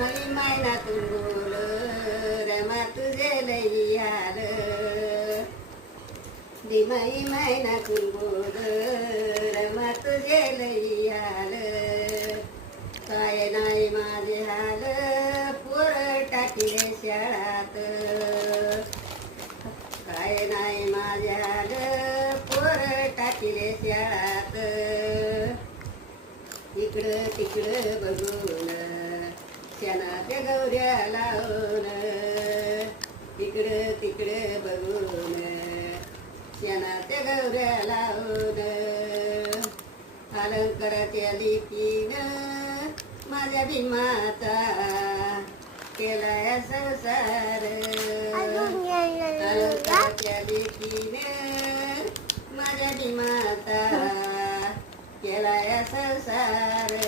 दिमाई मैनातून बोल रमा तुझे लई हाल दिमाई मैनातून बोल रमा तुझे लई हाल काय नाही माझे हाल पोर टाकीले शाळात काय नाही माझे हाल पोर टाकीले शाळात इकडं तिकडं बघून शेणाच्या गौऱ्या लावून इकडं तिकडं बघून शेणाच्या गौऱ्या लावून अलंकाराच्या लिपीनं माझ्या भीमाचा केलाय संसार अलंकाराच्या लिपीनं माझ्या भीमाचा केलाय संसार